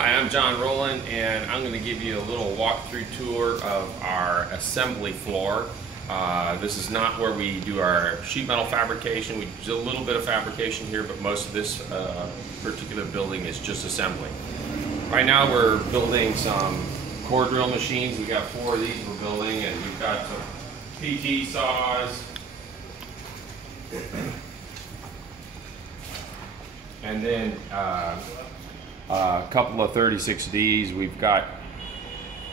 Hi, I'm John Rowland, and I'm going to give you a little walkthrough tour of our assembly floor. This is not where we do our sheet metal fabrication. We do a little bit of fabrication here, but most of this particular building is just assembly. Right now we're building some core drill machines. We've got 4 of these we're building, and we've got some PT saws, and then a couple of 36Ds we've got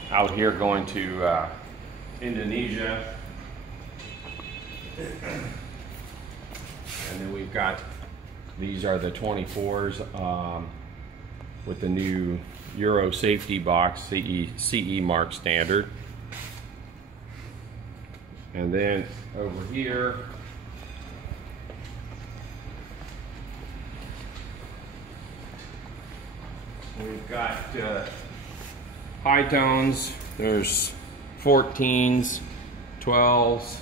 out here going to Indonesia. And then we've got, these are the 24s with the new Euro safety box, CE mark standard. And then over here, we've got high tones. There's 14s, 12s,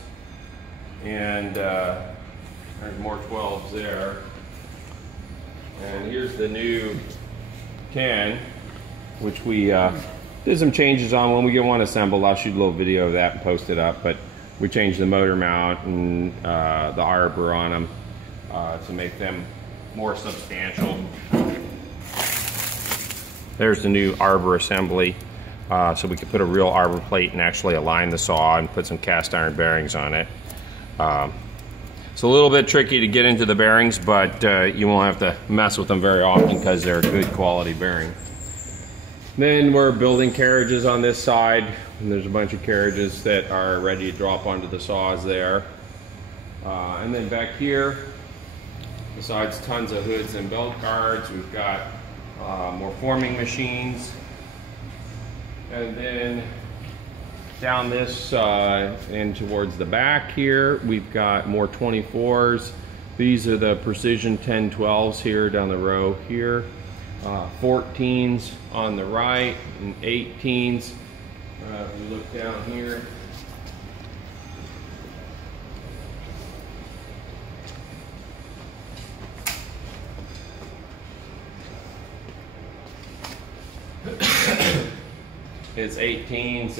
and there's more 12s there. And here's the new 10, which we did some changes on when we get one assembled. I'll shoot a little video of that and post it up. But we changed the motor mount and the arbor on them to make them more substantial. There's the new arbor assembly, so we could put a real arbor plate and actually align the saw and put some cast iron bearings on it. It's a little bit tricky to get into the bearings, but you won't have to mess with them very often because they're a good quality bearing. Then we're building carriages on this side, and there's a bunch of carriages that are ready to drop onto the saws there. And then back here, besides tons of hoods and belt guards, we've got more forming machines. And then down this and towards the back here, we've got more 24s. These are the precision 1012s here down the row here. 14s on the right and 18s. If you look down here, it's 18s,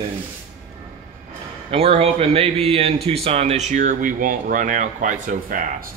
and we're hoping maybe in Tucson this year we won't run out quite so fast.